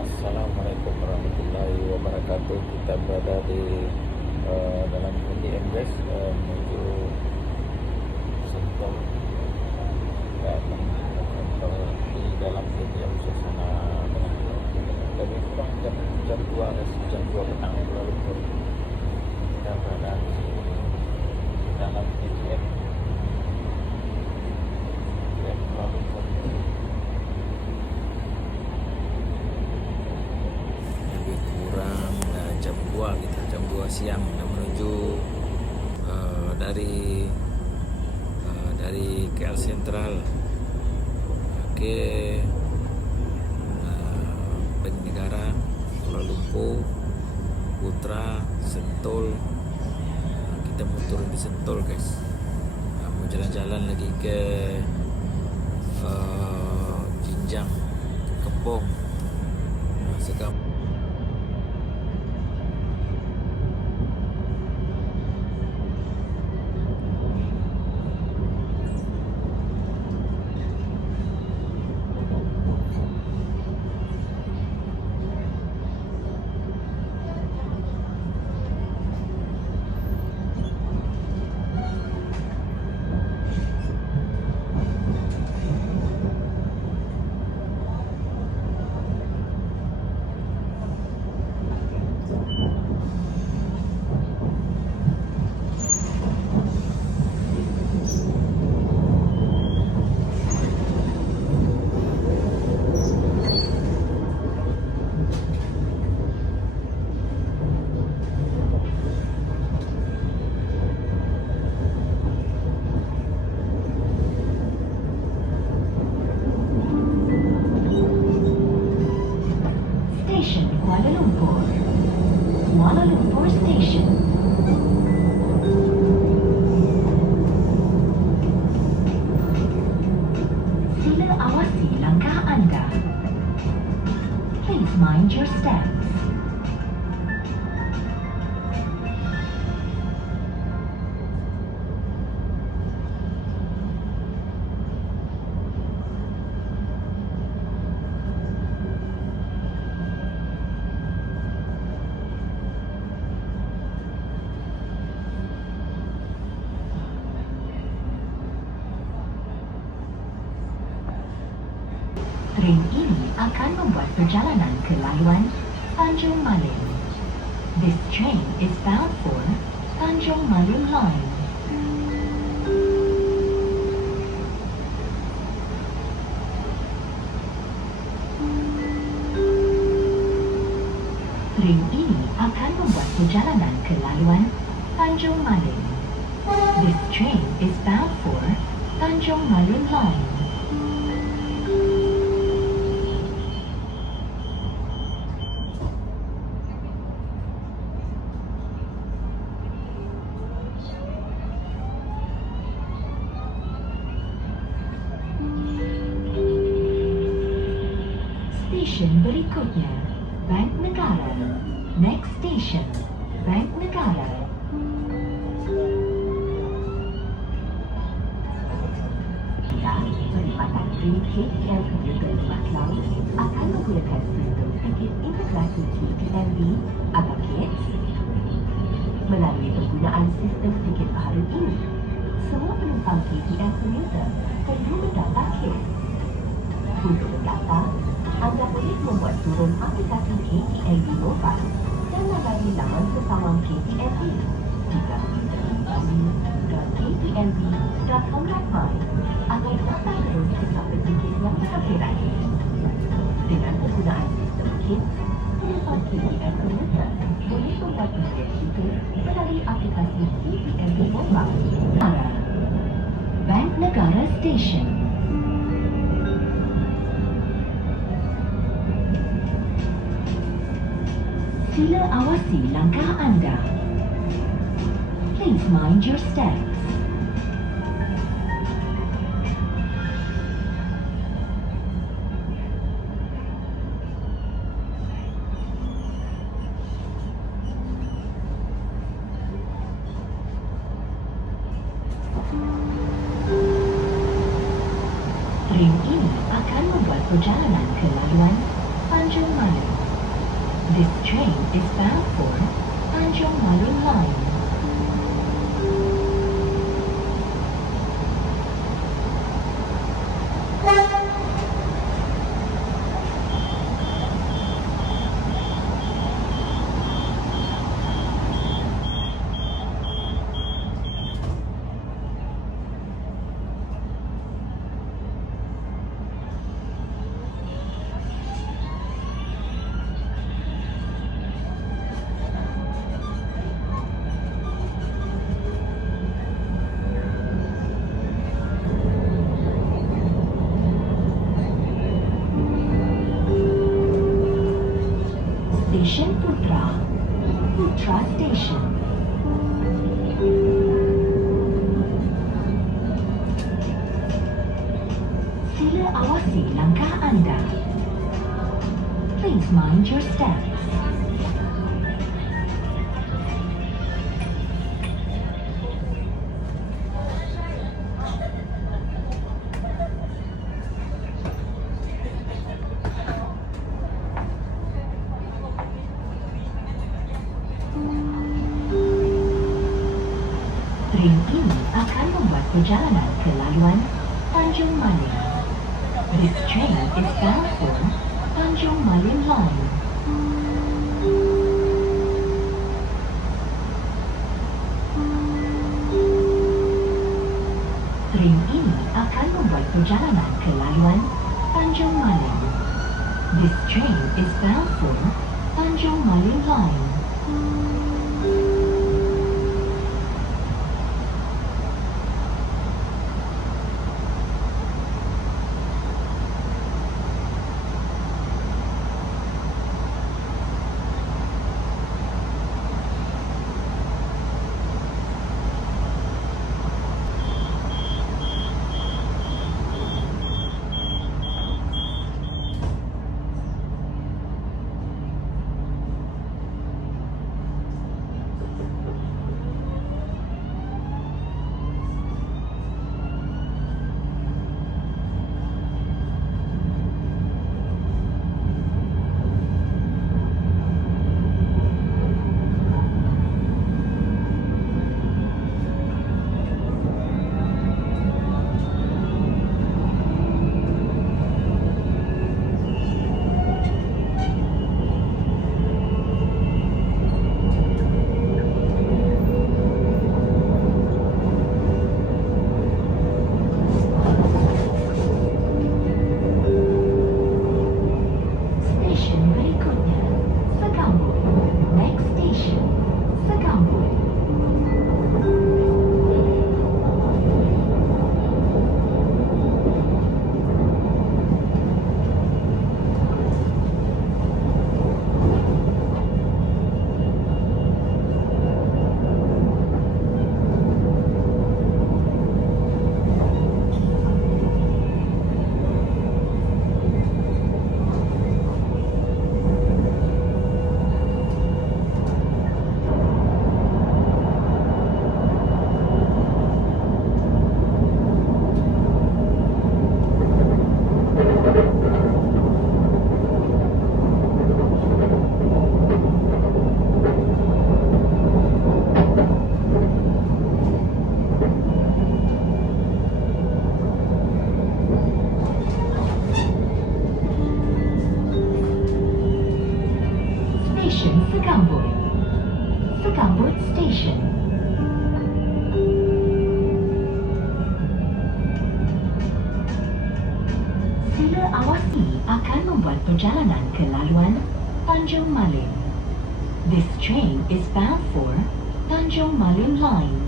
Assalamualaikum warahmatullahi wabarakatuh. Kita berada di dalam KTM guys, menuju Sentul dan Sentul di dalam KTM suasana tengah lebih kurang jam 2 guys, jam 2 petang Kuala Lumpur. Kita berada di dalam KTM Kuala Lumpur. Lebih kurang jam 2 gitu, jam 2 siang dan menuju dari KL Sentral ke Banjarnegara, Kuala Lumpur, Putra, Sentul. Kita mau turun di Sentul guys, mau jalan-jalan lagi ke Jinjang, Kepong, Sekam. Kuala Lumpur. Kuala Lumpur Station. Sila awasi langkah anda. Please mind your steps. Train ini akan membuat perjalanan ke laluan Tanjung Malim. This train is bound for Tanjung Malim Line. Train ini akan membuat perjalanan ke laluan Tanjung Malim. This train is bound for Tanjung Malim Line. Stesen berikutnya, Bank Negara. Next station, Bank Negara. Kita, perkhidmatan train KTM Komuter Luas Laut akan menggunakan sistem tiket integrasi KTMB atau KITS. Melalui penggunaan sistem tiket baru ini, semua penumpang KTM Komuter perlu mendaftar KITS. Untuk mendaftar, anda boleh membuat turun aplikasi KTMB Mobile dan layari laman sesawang KTMB di www.ktmb.com.my agar dapat terus bersama tiket yang terkira. Dengan penggunaan sistem KIT, penumpang KTM Komuter boleh membuat tiket tiket melalui aplikasi KTMB Mobile. Bank Negara Station. Sila awasi langkah anda. Please mind your steps. Train ini akan membuat perjalanan ke laluan Tanjung Malim. is bound for Tanjung Malim Line. Station Putra, Putra Station. Sila awasi langkah anda. Please mind your steps. Train ini akan membuat perjalanan ke laluan Tanjung Malim. This train is bound for Tanjung Malim Line. Train ini akan membuat perjalanan ke laluan Tanjung Malim. This train is bound for Tanjung Malim Line. Station berikutnya, Segambut. Next station, Segambut. Station Segambut. Segambut Station. Sila awasi akan membuat perjalanan ke laluan Tanjung Malim. This train is bound for Tanjung Malim Line.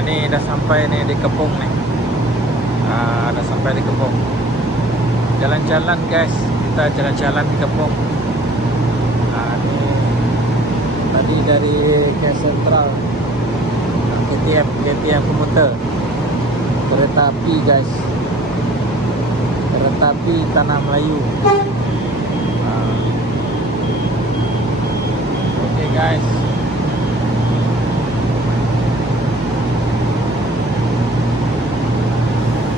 Ni dah sampai nih di Kepong nih. Dah sampai di Kepong. Jalan-jalan guys, kita jalan-jalan di Kepong. Ni tadi dari Gas Sentral, KTM komuter, kereta api guys, kereta api Tanah Melayu. Oke guys.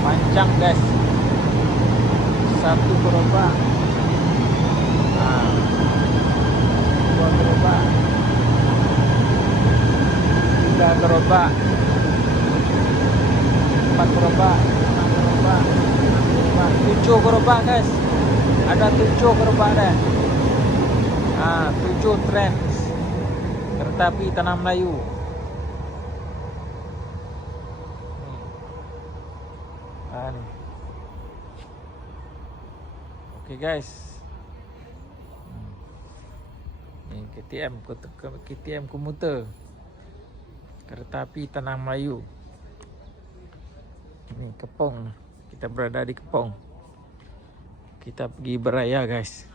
Panjang guys, satu gerobak, dua gerobak, tiga gerobak, empat gerobak, lima gerobak, enam gerobak, 7 gerobak guys. Ada 7 gerobak dah. 7 Trans kereta api Tanah Melayu. Nih. Oke guys. Ini KTM komuter, kereta api Tanah Melayu. Ini Kepong. Kita berada di Kepong. Kita pergi beraya guys.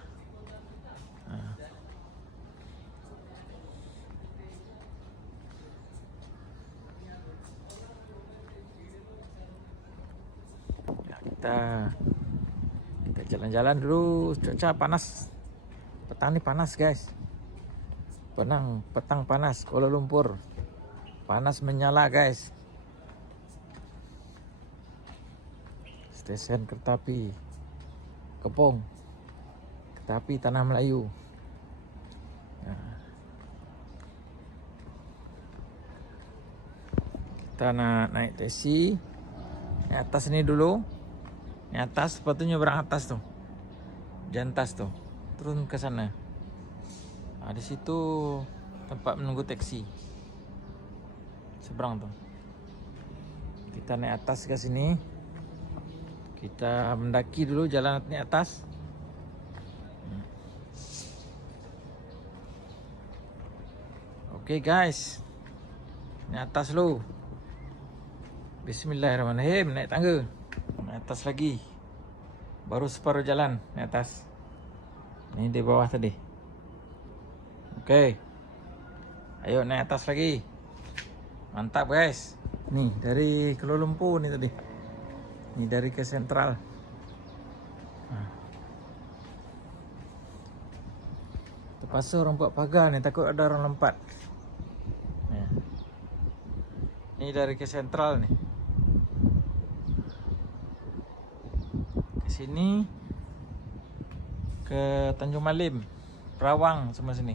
Kita jalan-jalan dulu. Cuaca panas. Petang ni panas guys. Petang panas Kuala Lumpur. Panas menyala guys. Stesen kereta api Kepong, kereta api Tanah Melayu. Kita nak naik taksi. Naik atas ni dulu. Naik atas, sepatutnya nyebrang atas tu. Jantas tu. Turun ke sana. Di situ tempat menunggu taksi. Seberang tu. Kita naik atas ke sini. Kita mendaki dulu jalan naik atas. Oke guys. Naik atas dulu. Bismillahirrahmanirrahim. Naik tangga. Naik atas lagi. Baru separuh jalan naik atas. Ini di bawah tadi. Oke. Ayo naik atas lagi. Mantap guys. Nih dari Kuala Lumpur nih tadi. Ini dari ke Sentral. Terpaksa orang buat pagar nih, takut ada orang lompat. Ini dari ke Sentral nih. Ke sini ke Tanjung Malim, Rawang semua sini.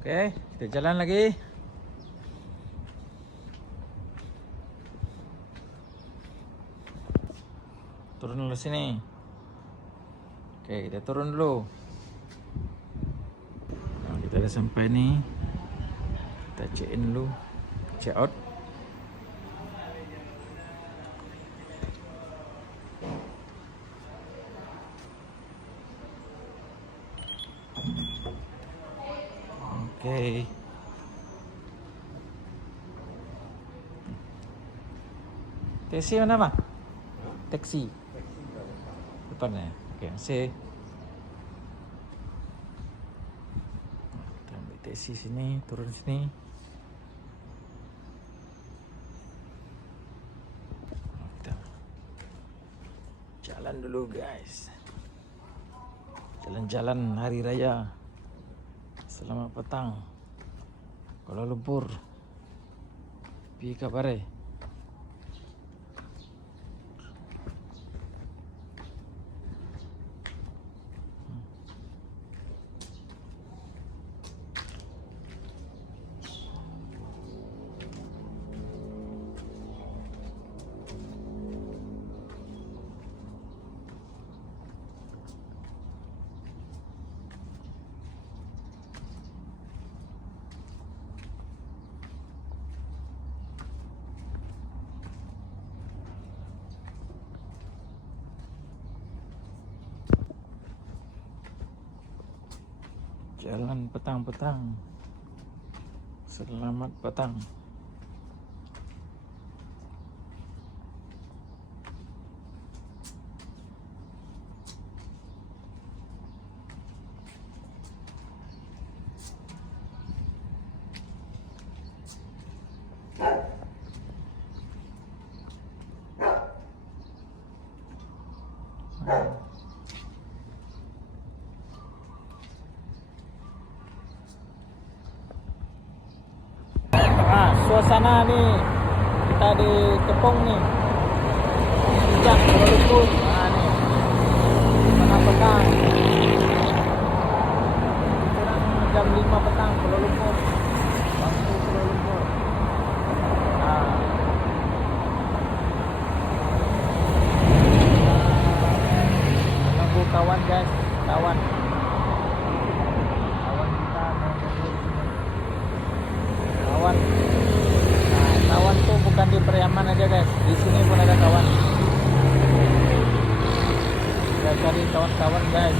Oke, kita jalan lagi. Turun dulu sini. Oke, kita turun dulu. Kita dah sampai ni. Kita check in dulu. Check out. Oke. Taksi mana bang? Taksi. Depannya. Oke, masih. Kita ambil taksi sini, turun sini. Kita jalan dulu guys. Jalan-jalan hari raya. Selamat petang. Kuala Lumpur. Pi kabar? Jalan petang-petang. Selamat petang. Suasana nih kita di Kepong nih, Puncak Kuala Lumpur. Nah nih petang-petang, kurang jam 5 petang Kuala Lumpur, waktu Kuala Lumpur. Nah, menunggu kawan guys, kawan kita menunggu di sini. Kawan tuh bukan di Periaman aja guys, di sini pun ada kawan. Kita cari kawan-kawan guys.